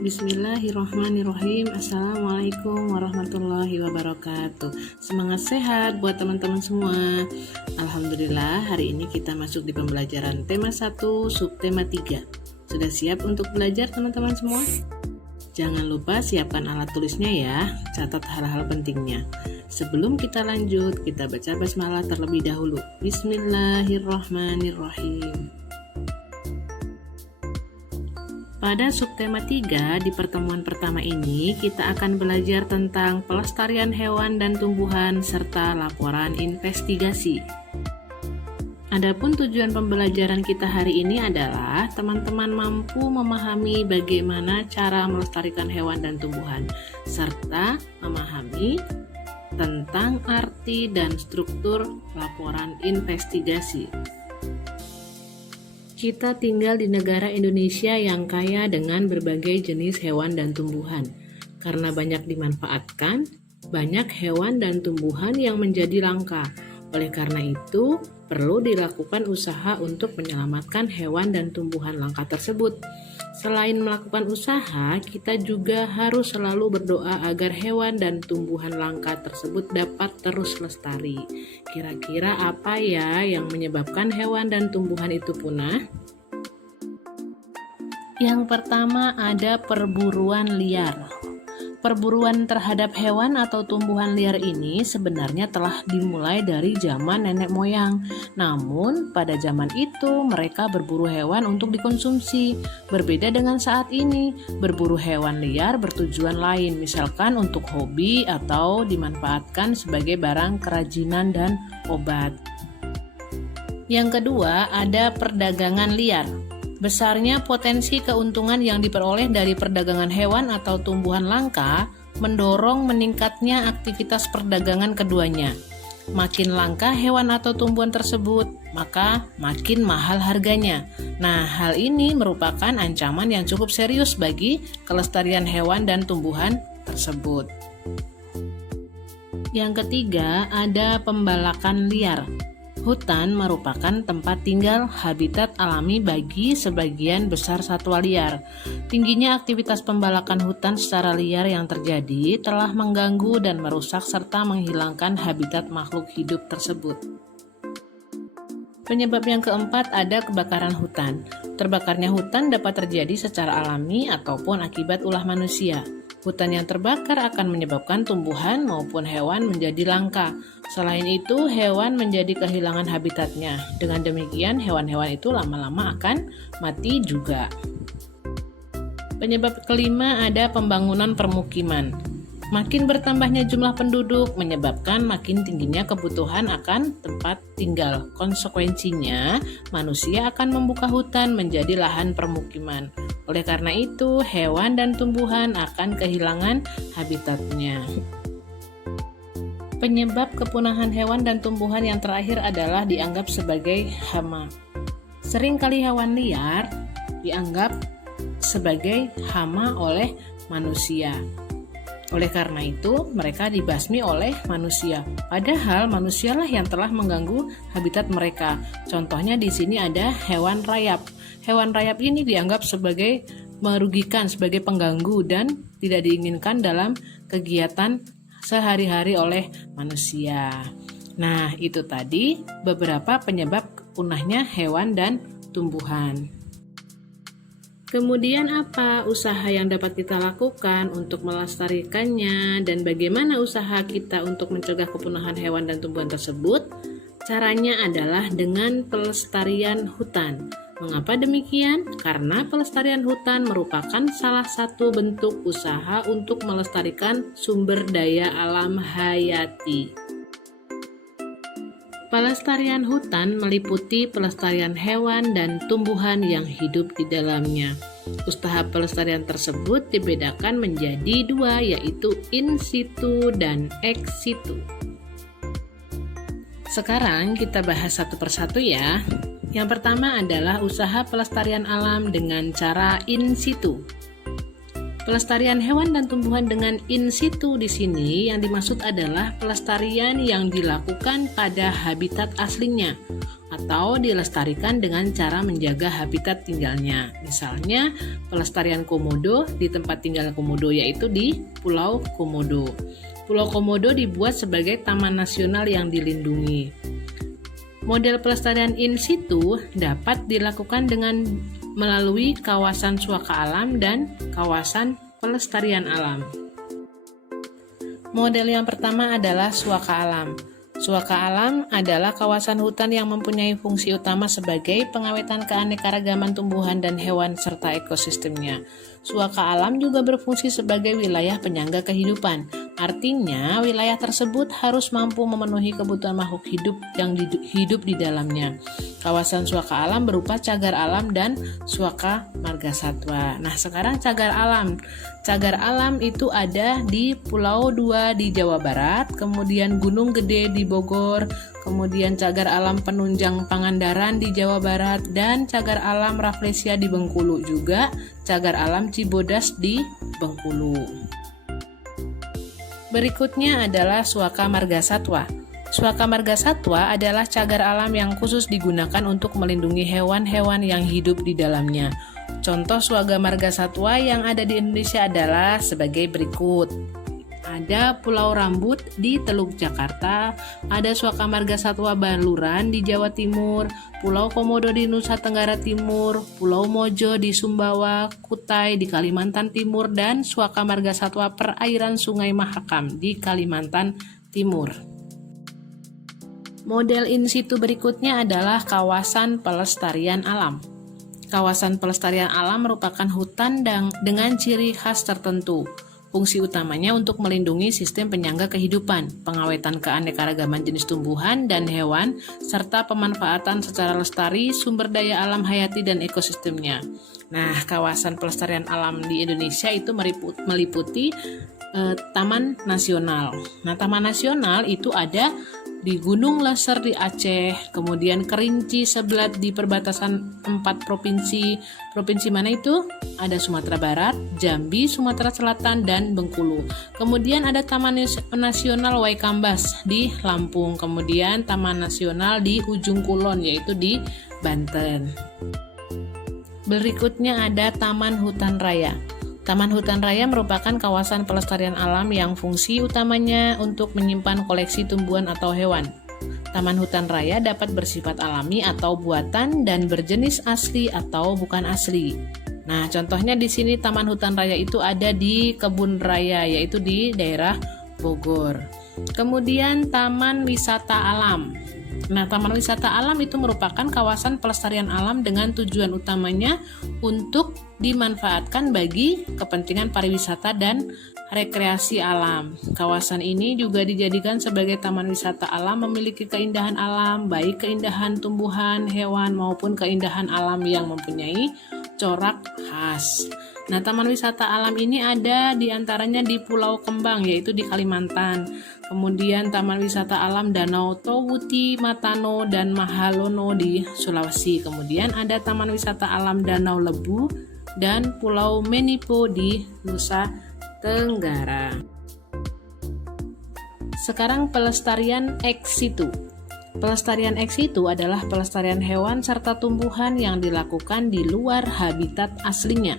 Bismillahirrahmanirrahim. Assalamualaikum warahmatullahi wabarakatuh. Semangat sehat buat teman-teman semua. Alhamdulillah, hari ini kita masuk di pembelajaran tema 1, subtema 3. Sudah siap untuk belajar teman-teman semua? Jangan lupa siapkan alat tulisnya ya, catat hal-hal pentingnya. Sebelum kita lanjut, kita baca basmalah terlebih dahulu. Bismillahirrahmanirrahim. Pada subtema 3 di pertemuan pertama ini kita akan belajar tentang pelestarian hewan dan tumbuhan serta laporan investigasi. Adapun tujuan pembelajaran kita hari ini adalah teman-teman mampu memahami bagaimana cara melestarikan hewan dan tumbuhan serta memahami tentang arti dan struktur laporan investigasi. Kita tinggal di negara Indonesia yang kaya dengan berbagai jenis hewan dan tumbuhan. Karena banyak dimanfaatkan, banyak hewan dan tumbuhan yang menjadi langka. Oleh karena itu, perlu dilakukan usaha untuk menyelamatkan hewan dan tumbuhan langka tersebut. Selain melakukan usaha, kita juga harus selalu berdoa agar hewan dan tumbuhan langka tersebut dapat terus lestari. Kira-kira apa ya yang menyebabkan hewan dan tumbuhan itu punah? Yang pertama ada perburuan liar. Perburuan terhadap hewan atau tumbuhan liar ini sebenarnya telah dimulai dari zaman nenek moyang. Namun, pada zaman itu mereka berburu hewan untuk dikonsumsi. Berbeda dengan saat ini, berburu hewan liar bertujuan lain, misalkan untuk hobi atau dimanfaatkan sebagai barang kerajinan dan obat. Yang kedua, ada perdagangan liar. Besarnya potensi keuntungan yang diperoleh dari perdagangan hewan atau tumbuhan langka mendorong meningkatnya aktivitas perdagangan keduanya. Makin langka hewan atau tumbuhan tersebut, maka makin mahal harganya. Nah, hal ini merupakan ancaman yang cukup serius bagi kelestarian hewan dan tumbuhan tersebut. Yang ketiga, ada pembalakan liar. Hutan merupakan tempat tinggal habitat alami bagi sebagian besar satwa liar. Tingginya aktivitas pembalakan hutan secara liar yang terjadi telah mengganggu dan merusak serta menghilangkan habitat makhluk hidup tersebut. Penyebab yang keempat ada kebakaran hutan. Terbakarnya hutan dapat terjadi secara alami ataupun akibat ulah manusia. Hutan yang terbakar akan menyebabkan tumbuhan maupun hewan menjadi langka. Selain itu, hewan menjadi kehilangan habitatnya. Dengan demikian, hewan-hewan itu lama-lama akan mati juga. Penyebab kelima ada pembangunan permukiman. Makin bertambahnya jumlah penduduk menyebabkan makin tingginya kebutuhan akan tempat tinggal. Konsekuensinya, manusia akan membuka hutan menjadi lahan permukiman. Oleh karena itu, hewan dan tumbuhan akan kehilangan habitatnya. Penyebab kepunahan hewan dan tumbuhan yang terakhir adalah dianggap sebagai hama. Seringkali hewan liar dianggap sebagai hama oleh manusia. Oleh karena itu, mereka dibasmi oleh manusia. Padahal manusialah yang telah mengganggu habitat mereka. Contohnya di sini ada hewan rayap. Hewan rayap ini dianggap sebagai merugikan, sebagai pengganggu dan tidak diinginkan dalam kegiatan sehari-hari oleh manusia. Nah, itu tadi beberapa penyebab punahnya hewan dan tumbuhan. Kemudian apa usaha yang dapat kita lakukan untuk melestarikannya dan bagaimana usaha kita untuk mencegah kepunahan hewan dan tumbuhan tersebut? Caranya adalah dengan pelestarian hutan. Mengapa demikian? Karena pelestarian hutan merupakan salah satu bentuk usaha untuk melestarikan sumber daya alam hayati. Pelestarian hutan meliputi pelestarian hewan dan tumbuhan yang hidup di dalamnya. Usaha pelestarian tersebut dibedakan menjadi dua, yaitu in situ dan ex situ. Sekarang kita bahas satu persatu ya. Yang pertama adalah usaha pelestarian alam dengan cara in situ. Pelestarian hewan dan tumbuhan dengan in situ di sini yang dimaksud adalah pelestarian yang dilakukan pada habitat aslinya atau dilestarikan dengan cara menjaga habitat tinggalnya. Misalnya pelestarian komodo di tempat tinggal komodo, yaitu di Pulau Komodo. Pulau Komodo dibuat sebagai taman nasional yang dilindungi. Model pelestarian in situ dapat dilakukan dengan melalui kawasan suaka alam dan kawasan pelestarian alam. Model yang pertama adalah suaka alam. Suaka alam adalah kawasan hutan yang mempunyai fungsi utama sebagai pengawetan keanekaragaman tumbuhan dan hewan serta ekosistemnya. Suaka alam juga berfungsi sebagai wilayah penyangga kehidupan. Artinya, wilayah tersebut harus mampu memenuhi kebutuhan makhluk hidup yang hidup di dalamnya. Kawasan suaka alam berupa cagar alam dan suaka margasatwa. Nah, sekarang cagar alam. Cagar alam itu ada di Pulau Dua di Jawa Barat, kemudian Gunung Gede di Bogor, kemudian cagar alam Penunjang Pangandaran di Jawa Barat, dan cagar alam Rafflesia di Bengkulu, juga cagar alam Cibodas di Bengkulu. Berikutnya adalah suaka margasatwa. Suaka margasatwa adalah cagar alam yang khusus digunakan untuk melindungi hewan-hewan yang hidup di dalamnya. Contoh suaka margasatwa yang ada di Indonesia adalah sebagai berikut. Ada Pulau Rambut di Teluk Jakarta, ada suaka margasatwa Baluran di Jawa Timur, Pulau Komodo di Nusa Tenggara Timur, Pulau Mojo di Sumbawa, Kutai di Kalimantan Timur, dan suaka margasatwa perairan Sungai Mahakam di Kalimantan Timur. Model in situ berikutnya adalah kawasan pelestarian alam. Kawasan pelestarian alam merupakan hutan dengan ciri khas tertentu. Fungsi utamanya untuk melindungi sistem penyangga kehidupan, pengawetan keanekaragaman jenis tumbuhan dan hewan, serta pemanfaatan secara lestari sumber daya alam hayati dan ekosistemnya. Nah, kawasan pelestarian alam di Indonesia itu meliputi Taman Nasional. Nah, Taman Nasional itu ada di Gunung Leser di Aceh, kemudian Kerinci Seblat di perbatasan 4 provinsi. Provinsi mana itu? Ada Sumatera Barat, Jambi, Sumatera Selatan, dan Bengkulu. Kemudian ada Taman Nasional Waikambas di Lampung, kemudian Taman Nasional di Ujung Kulon, yaitu di Banten. Berikutnya ada Taman Hutan Raya. Taman Hutan Raya merupakan kawasan pelestarian alam yang fungsi utamanya untuk menyimpan koleksi tumbuhan atau hewan. Taman Hutan Raya dapat bersifat alami atau buatan dan berjenis asli atau bukan asli. Nah, contohnya di sini Taman Hutan Raya itu ada di Kebun Raya, yaitu di daerah Bogor. Kemudian Taman Wisata Alam. Nah, Taman Wisata Alam itu merupakan kawasan pelestarian alam dengan tujuan utamanya untuk dimanfaatkan bagi kepentingan pariwisata dan rekreasi alam. Kawasan ini juga dijadikan sebagai taman wisata alam memiliki keindahan alam, baik keindahan tumbuhan, hewan, maupun keindahan alam yang mempunyai corak khas. Nah, taman wisata alam ini ada diantaranya di Pulau Kembang, yaitu di Kalimantan. Kemudian Taman Wisata Alam Danau Towuti, Matano, dan Mahalono di Sulawesi. Kemudian ada Taman Wisata Alam Danau Lebu dan Pulau Menipo di Nusa Tenggara. Sekarang pelestarian ex situ. Pelestarian ex situ adalah pelestarian hewan serta tumbuhan yang dilakukan di luar habitat aslinya.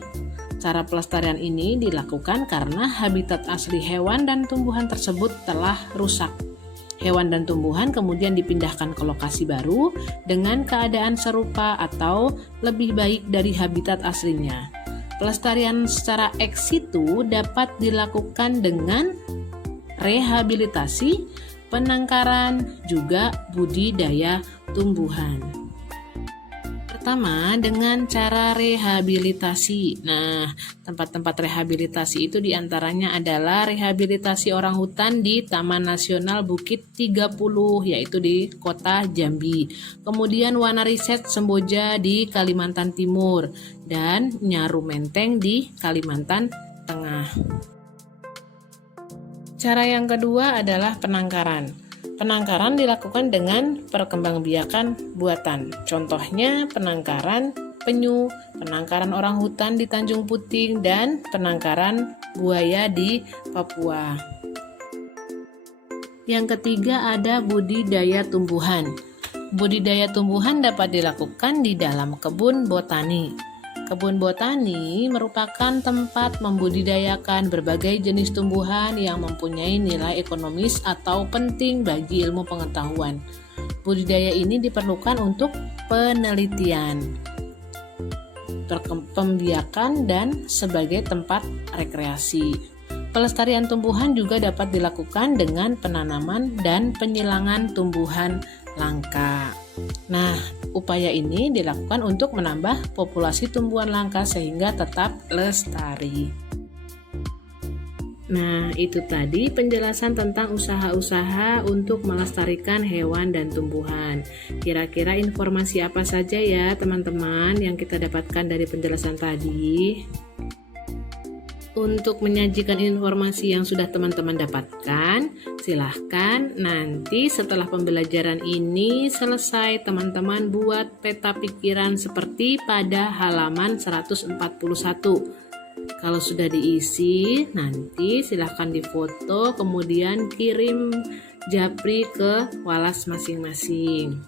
Cara pelestarian ini dilakukan karena habitat asli hewan dan tumbuhan tersebut telah rusak. Hewan dan tumbuhan kemudian dipindahkan ke lokasi baru dengan keadaan serupa atau lebih baik dari habitat aslinya. Pelestarian secara ex situ dapat dilakukan dengan rehabilitasi, penangkaran, juga budidaya tumbuhan. Pertama, dengan cara rehabilitasi. Nah, tempat-tempat rehabilitasi itu diantaranya adalah rehabilitasi orang hutan di Taman Nasional Bukit 30, yaitu di kota Jambi. Kemudian Wanariset Semboja di Kalimantan Timur dan Nyaru Menteng di Kalimantan Tengah. Cara yang kedua adalah penangkaran. Penangkaran dilakukan dengan perkembangbiakan buatan. Contohnya penangkaran penyu, penangkaran orang hutan di Tanjung Puting, dan penangkaran buaya di Papua. Yang ketiga ada budidaya tumbuhan. Budidaya tumbuhan dapat dilakukan di dalam kebun botani. Kebun botani merupakan tempat membudidayakan berbagai jenis tumbuhan yang mempunyai nilai ekonomis atau penting bagi ilmu pengetahuan. Budidaya ini diperlukan untuk penelitian, pembiakan, dan sebagai tempat rekreasi. Pelestarian tumbuhan juga dapat dilakukan dengan penanaman dan penyilangan tumbuhan langka. Nah, upaya ini dilakukan untuk menambah populasi tumbuhan langka sehingga tetap lestari. Nah, itu tadi penjelasan tentang usaha-usaha untuk melestarikan hewan dan tumbuhan. Kira-kira informasi apa saja ya teman-teman yang kita dapatkan dari penjelasan tadi? Untuk menyajikan informasi yang sudah teman-teman dapatkan, silahkan nanti setelah pembelajaran ini selesai teman-teman buat peta pikiran seperti pada halaman 141. Kalau sudah diisi, nanti silahkan difoto kemudian kirim japri ke Walas masing-masing.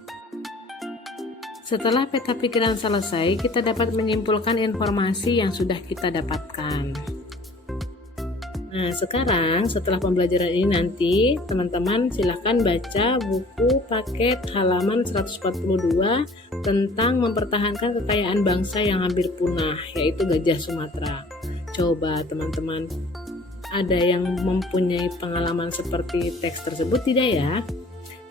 Setelah peta pikiran selesai, kita dapat menyimpulkan informasi yang sudah kita dapatkan. Nah, sekarang setelah pembelajaran ini nanti teman-teman silahkan baca buku paket halaman 142 tentang mempertahankan kekayaan bangsa yang hampir punah, yaitu gajah Sumatera. Coba teman-teman, ada yang mempunyai pengalaman seperti teks tersebut tidak ya?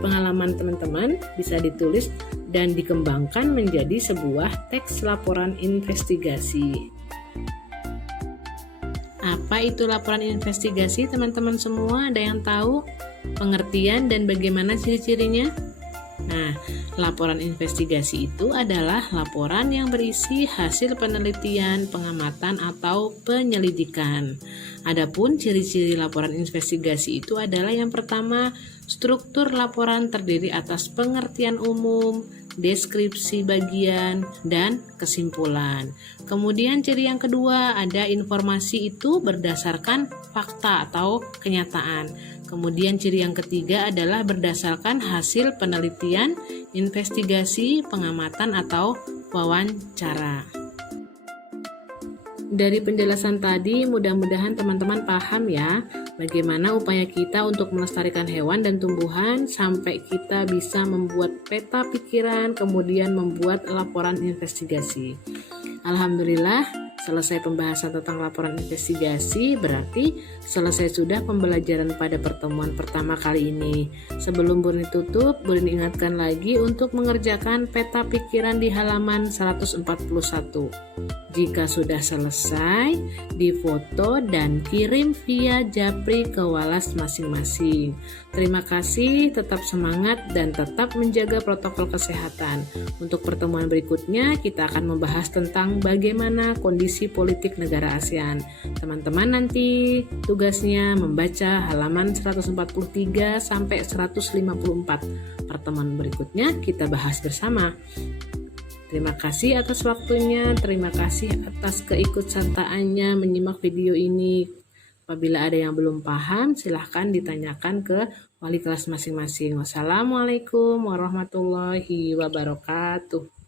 Pengalaman teman-teman bisa ditulis dan dikembangkan menjadi sebuah teks laporan investigasi. Apa itu laporan investigasi teman-teman semua? Ada yang tahu pengertian dan bagaimana ciri-cirinya? Nah, laporan investigasi itu adalah laporan yang berisi hasil penelitian, pengamatan, atau penyelidikan. Adapun ciri-ciri laporan investigasi itu adalah yang pertama, struktur laporan terdiri atas pengertian umum, deskripsi bagian, dan kesimpulan. Kemudian ciri yang kedua, ada informasi itu berdasarkan fakta atau kenyataan. Kemudian ciri yang ketiga adalah berdasarkan hasil penelitian, investigasi, pengamatan, atau wawancara. Dari penjelasan tadi, mudah-mudahan teman-teman paham ya bagaimana upaya kita untuk melestarikan hewan dan tumbuhan sampai kita bisa membuat peta pikiran, kemudian membuat laporan investigasi. Alhamdulillah, selesai pembahasan tentang laporan investigasi, berarti selesai sudah pembelajaran pada pertemuan pertama kali ini. Sebelum Burini tutup, Burini ingatkan lagi untuk mengerjakan peta pikiran di halaman 141. Jika sudah selesai, difoto dan kirim via japri ke Walas masing-masing. Terima kasih, tetap semangat dan tetap menjaga protokol kesehatan. Untuk pertemuan berikutnya, kita akan membahas tentang bagaimana kondisi politik negara ASEAN. Teman-teman nanti tugasnya membaca halaman 143 sampai 154. Pertemuan berikutnya kita bahas bersama. Terima kasih atas waktunya, terima kasih atas keikutsertaannya menyimak video ini. Apabila ada yang belum paham, silahkan ditanyakan ke wali kelas masing-masing. Wassalamualaikum warahmatullahi wabarakatuh.